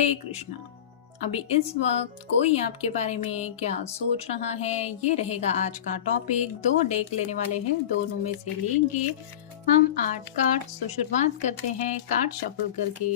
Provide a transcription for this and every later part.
हरे कृष्णा। अभी इस वक्त कोई आपके बारे में क्या सोच रहा है, ये रहेगा आज का टॉपिक। 2 डेक लेने वाले हैं, दोनों में से लेंगे हम 8 कार्ड्स। तो शुरुआत करते हैं कार्ड शफल करके।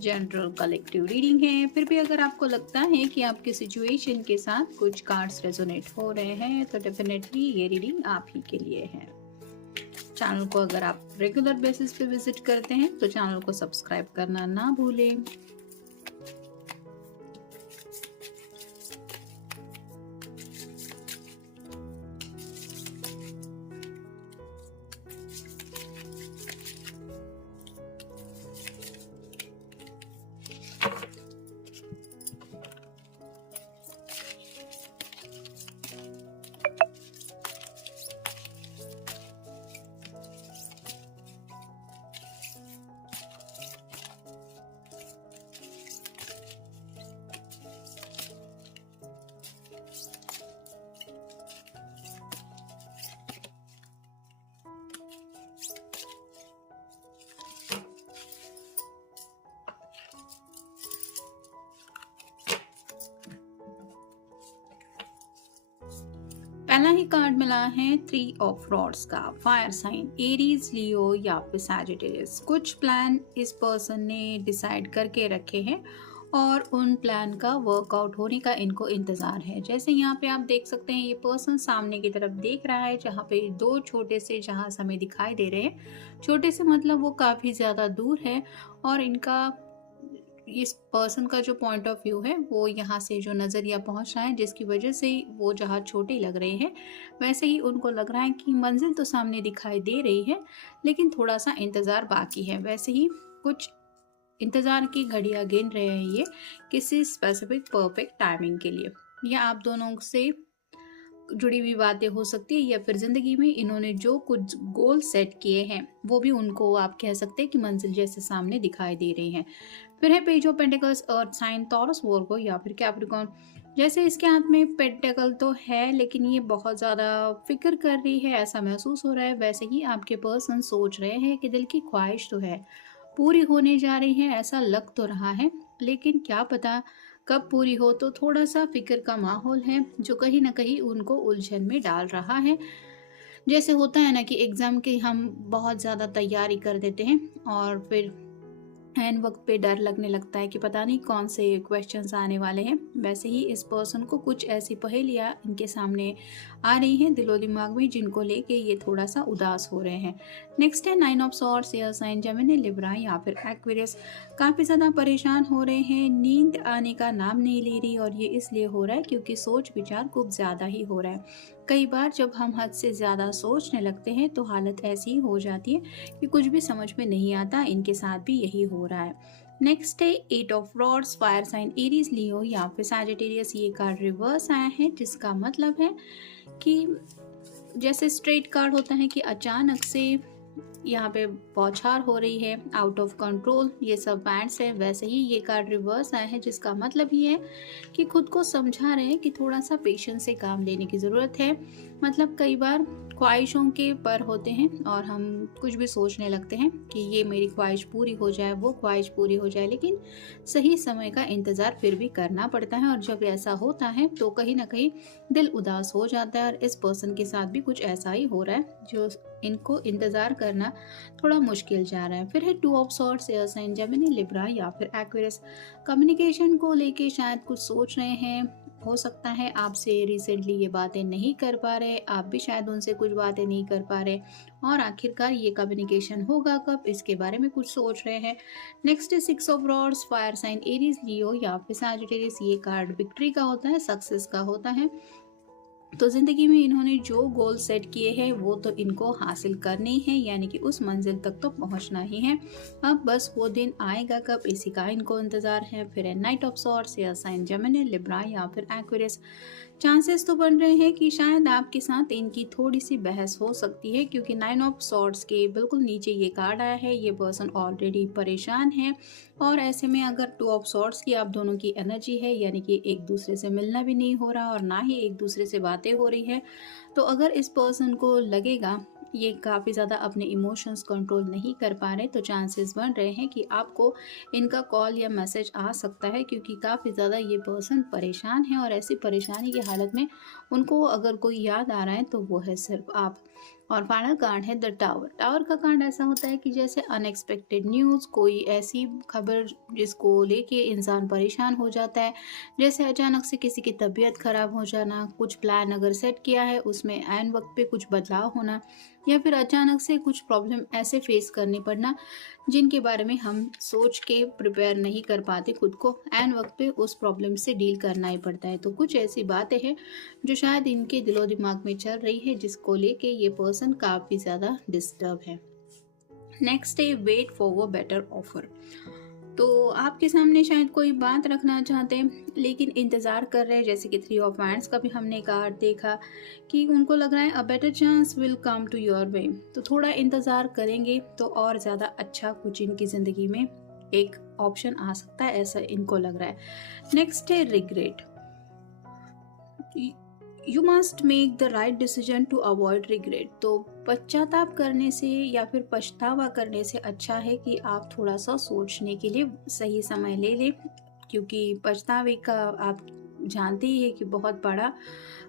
जनरल कलेक्टिव रीडिंग है, फिर भी अगर आपको लगता है कि आपके सिचुएशन के साथ कुछ कार्ड्स रेजोनेट हो रहे हैं तो डेफिनेटली ये रीडिंग आप ही के लिए है। चैनल को अगर आप रेगुलर बेसिस पे विजिट करते हैं तो चैनल को सब्सक्राइब करना ना भूलें। पहला ही कार्ड मिला है 3 ऑफ रॉड्स का। फायर साइन एरीज, लियो या फिर सैजिटेरियस। कुछ प्लान इस पर्सन ने डिसाइड करके रखे हैं और उन प्लान का वर्कआउट होने का इनको इंतजार है। जैसे यहाँ पे आप देख सकते हैं, ये पर्सन सामने की तरफ देख रहा है जहाँ पे 2 छोटे से जहाज हमें दिखाई दे रहे हैं। छोटे से मतलब वो काफी ज्यादा दूर है और इनका इस पर्सन का जो पॉइंट ऑफ व्यू है वो यहाँ से जो नज़रिया पहुँच रहा है, जिसकी वजह से वो जहाज छोटे लग रहे हैं। वैसे ही उनको लग रहा है कि मंजिल तो सामने दिखाई दे रही है लेकिन थोड़ा सा इंतज़ार बाकी है। वैसे ही कुछ इंतज़ार की घड़ियाँ गिन रहे हैं ये किसी स्पेसिफिक परफेक्ट टाइमिंग के लिए। या आप दोनों से जुड़ी हुई बातें हो सकती है या फिर ज़िंदगी में इन्होंने जो कुछ गोल सेट किए हैं वो भी उनको आप कह सकते हैं कि मंजिल जैसे सामने दिखाई दे रही हैं। फिर है page of pentacles, earth sign, Taurus, Virgo या फिर कैप्रिकॉर्न। जैसे इसके हाथ में पेंटिकल तो है लेकिन ये बहुत ज़्यादा फिक्र कर रही है, ऐसा महसूस हो रहा है। वैसे ही आपके पर्सन सोच रहे हैं कि दिल की ख्वाहिश तो है, पूरी होने जा रही है, ऐसा लग तो रहा है, लेकिन क्या पता कब पूरी हो। तो थोड़ा सा फिक्र का माहौल है जो कहीं ना कहीं उनको उलझन में डाल रहा है। जैसे होता है ना कि एग्ज़ाम की हम बहुत ज़्यादा तैयारी कर देते हैं और फिर एन वक्त पे डर लगने लगता है कि पता नहीं कौन से क्वेश्चंस आने वाले हैं। वैसे ही इस पर्सन को कुछ ऐसी पहेलियाँ इनके सामने आ रही हैं दिलो दिमाग में, जिनको लेके ये थोड़ा सा उदास हो रहे हैं। नेक्स्ट है 9 of swords, air sign, Gemini, Libra या फिर एक्वेरियस। काफ़ी ज़्यादा परेशान हो रहे हैं, नींद आने का नाम नहीं ले रही और ये इसलिए हो रहा है क्योंकि सोच विचार कुछ ज़्यादा ही हो रहा है। कई बार जब हम हद से ज़्यादा सोचने लगते हैं तो हालत ऐसी हो जाती है कि कुछ भी समझ में नहीं आता। इनके साथ भी यही हो रहा है। नेक्स्ट है 8 of rods, fire sign, Aries, Leo या फिर सैजिटेरियस। ये कार्ड रिवर्स आया है जिसका मतलब है कि जैसे स्ट्रेट कार्ड होता है कि अचानक से यहाँ पे बौछार हो रही है, आउट ऑफ कंट्रोल, ये सब बैंड्स है। वैसे ही ये कार्ड रिवर्स आया है जिसका मतलब ये है कि खुद को समझा रहे हैं कि थोड़ा सा पेशेंस से काम लेने की ज़रूरत है। मतलब कई बार ख्वाहिशों के पर होते हैं और हम कुछ भी सोचने लगते हैं कि ये मेरी ख्वाहिश पूरी हो जाए, वो ख्वाहिश पूरी हो जाए, लेकिन सही समय का इंतज़ार फिर भी करना पड़ता है। और जब ऐसा होता है तो कहीं ना कहीं दिल उदास हो जाता है और इस पर्सन के साथ भी कुछ ऐसा ही हो रहा है जो इनको इंतज़ार करना थोड़ा मुश्किल जा रहा है। फिर है 2 of swords, air sign, Gemini, Libra या फिर एक्वेरियस। कम्युनिकेशन को लेके शायद कुछ सोच रहे हैं। हो सकता है आपसे रिसेंटली ये बातें नहीं कर पा रहे, आप भी शायद उनसे कुछ बातें नहीं कर पा रहे और आखिरकार ये कम्युनिकेशन होगा कब, इसके बारे में कुछ सोच रहे हैं। नेक्स्ट है 6 of rods, fire sign, Aries, Leo या फिर सैजिटेरियस। ये कार्ड विक्ट्री का होता है, सक्सेस का होता है। तो ज़िंदगी में इन्होंने जो गोल सेट किए हैं वो तो इनको हासिल करने ही है, यानी कि उस मंजिल तक तो पहुंचना ही है। अब बस वो दिन आएगा कब, इसी का इनको इंतज़ार है। फिर है 9 of swords, air sign, Gemini, Libra या फिर एक्वेरियस। चांसेस तो बन रहे हैं कि शायद आपके साथ इनकी थोड़ी सी बहस हो सकती है क्योंकि 9 ऑफ सॉर्ड्स के बिल्कुल नीचे ये कार्ड आया है। ये पर्सन ऑलरेडी परेशान है और ऐसे में अगर 2 ऑफ सॉर्ड्स की आप दोनों की एनर्जी है, यानी कि एक दूसरे से मिलना भी नहीं हो रहा और ना ही एक दूसरे से बातें हो रही है, तो अगर इस पर्सन को लगेगा ये काफ़ी ज़्यादा अपने इमोशंस कंट्रोल नहीं कर पा रहे, तो चांसेस बन रहे हैं कि आपको इनका कॉल या मैसेज आ सकता है, क्योंकि काफ़ी ज़्यादा ये पर्सन परेशान है और ऐसी परेशानी की हालत में उनको अगर कोई याद आ रहा है तो वो है सिर्फ आप। और फाइनल कार्ड है द टावर। टावर का कार्ड ऐसा होता है कि जैसे अनएक्सपेक्टेड न्यूज़, कोई ऐसी खबर जिसको लेके इंसान परेशान हो जाता है, जैसे अचानक से किसी की तबीयत खराब हो जाना, कुछ प्लान अगर सेट किया है उसमें ऐन वक्त पे कुछ बदलाव होना, या फिर अचानक से कुछ प्रॉब्लम ऐसे फेस करनी पड़ना जिनके बारे में हम सोच के प्रिपेयर नहीं कर पाते खुद को, ऐन वक्त पे उस प्रॉब्लम से डील करना ही पड़ता है। तो कुछ ऐसी बातें हैं जो शायद इनके दिलो दिमाग में चल रही है, जिसको लेके ये पर्सन काफ़ी ज़्यादा डिस्टर्ब है। नेक्स्ट है wait for a better offer. तो आपके सामने शायद कोई बात रखना चाहते हैं लेकिन इंतज़ार कर रहे हैं, जैसे कि 3 ऑफ वांड्स का भी हमने कार्ड देखा कि उनको लग रहा है a better chance will come to your way. तो थोड़ा इंतज़ार करेंगे तो और ज़्यादा अच्छा कुछ इनकी ज़िंदगी में एक ऑप्शन आ सकता है, ऐसा इनको लग रहा है। नेक्स्ट है regret. You must make the right decision to avoid regret. तो पश्चाताप करने से या फिर पछतावा करने से अच्छा है कि आप थोड़ा सा सोचने के लिए सही समय ले लें, क्योंकि पछतावे का आप जानते ही है कि बहुत बड़ा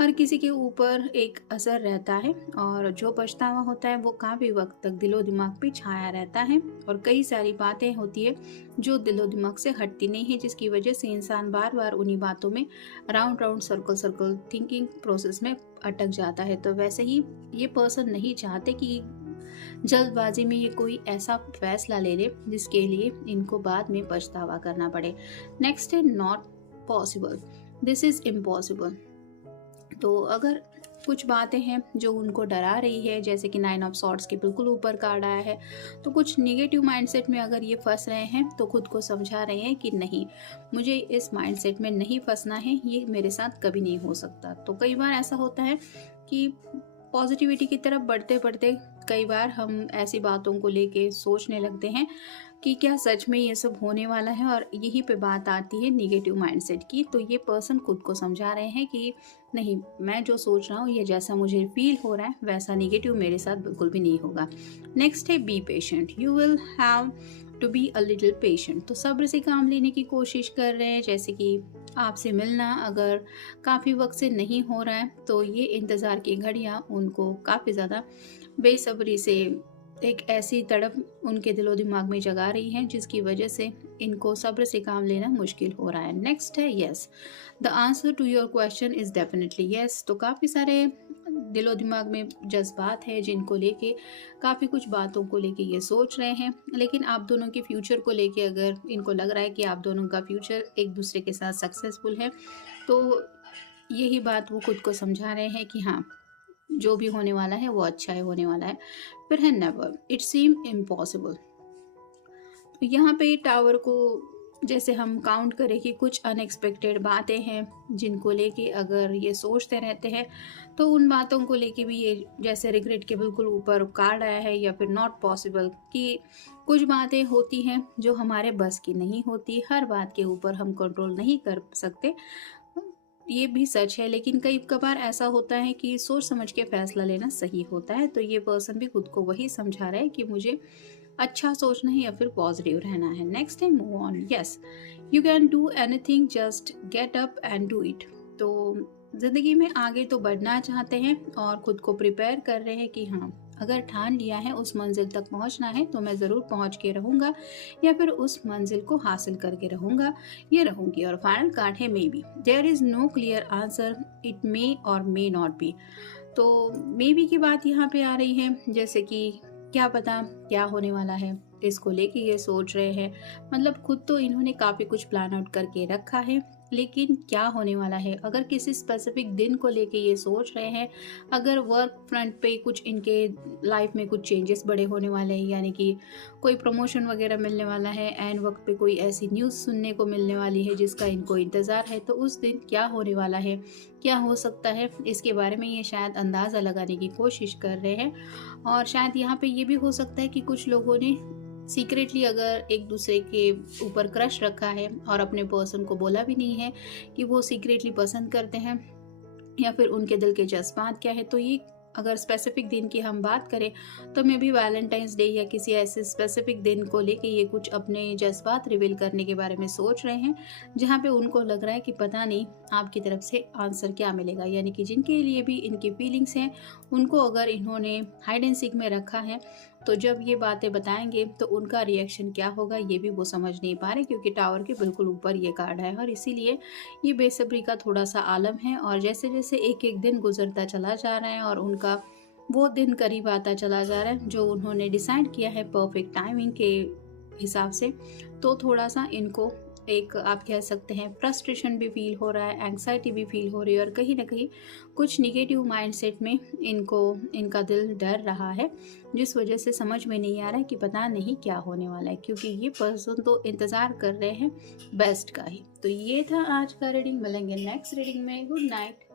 हर किसी के ऊपर एक असर रहता है, और जो पछतावा होता है वो काफ़ी वक्त तक दिलो दिमाग पे छाया रहता है, और कई सारी बातें होती है जो दिलो दिमाग से हटती नहीं है, जिसकी वजह से इंसान बार बार उन्हीं बातों में round round circle circle thinking process में अटक जाता है। तो वैसे ही ये पर्सन नहीं चाहते कि जल्दबाजी में ये कोई ऐसा फैसला ले ले जिसके लिए इनको बाद में पछतावा करना पड़े। नेक्स्ट है not possible, this is impossible. तो अगर कुछ बातें हैं जो उनको डरा रही है, जैसे कि 9 ऑफ सॉर्ड्स के बिल्कुल ऊपर कार्ड आया है, तो कुछ नेगेटिव माइंडसेट में अगर ये फंस रहे हैं तो खुद को समझा रहे हैं कि नहीं, मुझे इस माइंडसेट में नहीं फंसना है, ये मेरे साथ कभी नहीं हो सकता। तो कई बार ऐसा होता है कि पॉजिटिविटी की तरफ बढ़ते बढ़ते कई बार हम ऐसी बातों को लेके सोचने लगते हैं कि क्या सच में ये सब होने वाला है, और यहीं पे बात आती है नेगेटिव माइंडसेट की। तो ये पर्सन खुद को समझा रहे हैं कि नहीं, मैं जो सोच रहा हूँ, ये जैसा मुझे फील हो रहा है वैसा नेगेटिव मेरे साथ बिल्कुल भी नहीं होगा। नेक्स्ट है be patient. You will have to be a little patient. तो सब्र से काम लेने की कोशिश कर रहे हैं, जैसे कि आपसे मिलना अगर काफ़ी वक्त से नहीं हो रहा है तो ये इंतज़ार की घड़ियाँ उनको काफ़ी ज़्यादा बेसब्री से एक ऐसी तड़प उनके दिलो दिमाग में जगा रही है, जिसकी वजह से इनको सब्र से काम लेना मुश्किल हो रहा है। नेक्स्ट है yes, the answer to your question is definitely yes. तो काफ़ी सारे दिलो दिमाग में जज्बात है जिनको लेके काफ़ी कुछ बातों को लेके ये सोच रहे हैं, लेकिन आप दोनों के फ्यूचर को लेके अगर इनको लग रहा है कि आप दोनों का फ्यूचर एक दूसरे के साथ सक्सेसफुल है, तो यही बात वो खुद को समझा रहे हैं कि हाँ, जो भी होने वाला है वो अच्छा ही होने वाला है। फिर है नेवर, इट सीम इम्पॉसिबल। तो यहाँ पे टावर को जैसे हम काउंट करें कि कुछ अनएक्सपेक्टेड बातें हैं जिनको लेके अगर ये सोचते रहते हैं, तो उन बातों को लेके भी ये जैसे रिग्रेट के बिल्कुल ऊपर कार्ड आया है, या फिर नॉट पॉसिबल, कि कुछ बातें होती हैं जो हमारे बस की नहीं होती, हर बात के ऊपर हम कंट्रोल नहीं कर सकते, ये भी सच है। लेकिन कई कभार ऐसा होता है कि सोच समझ के फैसला लेना सही होता है। तो ये पर्सन भी खुद को वही समझा रहा है कि मुझे अच्छा सोचना है या फिर पॉजिटिव रहना है। नेक्स्ट है move on. Yes, you can do anything, just get up and do it. तो ज़िंदगी में आगे तो बढ़ना चाहते हैं और खुद को प्रिपेयर कर रहे हैं कि हाँ, अगर ठान लिया है उस मंजिल तक पहुंचना है तो मैं ज़रूर पहुंच के रहूँगा, या फिर उस मंजिल को हासिल करके रहूँगा, ये रहूँगी। और फाइनल कार्ड है maybe. There is no clear answer, it may और मे नॉट बी। तो मे बी की बात यहाँ पे आ रही है, जैसे कि क्या पता क्या होने वाला है, इसको लेके ये सोच रहे हैं। मतलब खुद तो इन्होंने काफ़ी कुछ प्लान आउट करके रखा है, लेकिन क्या होने वाला है, अगर किसी स्पेसिफिक दिन को लेके ये सोच रहे हैं, अगर वर्क फ्रंट पे कुछ इनके लाइफ में कुछ चेंजेस बड़े होने वाले हैं, यानी कि कोई प्रमोशन वगैरह मिलने वाला है, एंड वक्त पे कोई ऐसी न्यूज़ सुनने को मिलने वाली है जिसका इनको इंतज़ार है, तो उस दिन क्या होने वाला है, क्या हो सकता है, इसके बारे में ये शायद अंदाज़ा लगाने की कोशिश कर रहे हैं। और शायद यहाँ पे ये भी हो सकता है कि कुछ लोगों ने सीक्रेटली अगर एक दूसरे के ऊपर क्रश रखा है और अपने पर्सन को बोला भी नहीं है कि वो सीक्रेटली पसंद करते हैं, या फिर उनके दिल के जज्बात क्या है। तो ये अगर स्पेसिफिक दिन की हम बात करें तो मे बी वैलेंटाइंस डे या किसी ऐसे स्पेसिफिक दिन को लेके ये कुछ अपने जज्बात रिवील करने के बारे में सोच रहे हैं, जहाँ पे उनको लग रहा है कि पता नहीं आपकी तरफ से आंसर क्या मिलेगा। यानी कि जिनके लिए भी इनकी फीलिंग्स हैं, उनको अगर इन्होंने हाइड एंड सीक में रखा है, तो जब ये बातें बताएंगे तो उनका रिएक्शन क्या होगा ये भी वो समझ नहीं पा रहे, क्योंकि टावर के बिल्कुल ऊपर ये कार्ड है और इसीलिए ये बेसब्री का थोड़ा सा आलम है। और जैसे जैसे एक एक दिन गुजरता चला जा रहा है और उनका वो दिन करीब आता चला जा रहा है जो उन्होंने डिसाइड किया है परफेक्ट टाइमिंग के हिसाब से, तो थोड़ा सा इनको एक आप कह सकते हैं फ्रस्ट्रेशन भी फील हो रहा है, एंग्जाइटी भी फील हो रही है और कहीं ना कहीं कुछ निगेटिव माइंडसेट में इनका दिल डर रहा है, जिस वजह से समझ में नहीं आ रहा है कि पता नहीं क्या होने वाला है, क्योंकि ये पर्सन तो इंतज़ार कर रहे हैं बेस्ट का ही। तो ये था आज का रीडिंग, मिलेंगे नेक्स्ट रीडिंग में। Good night.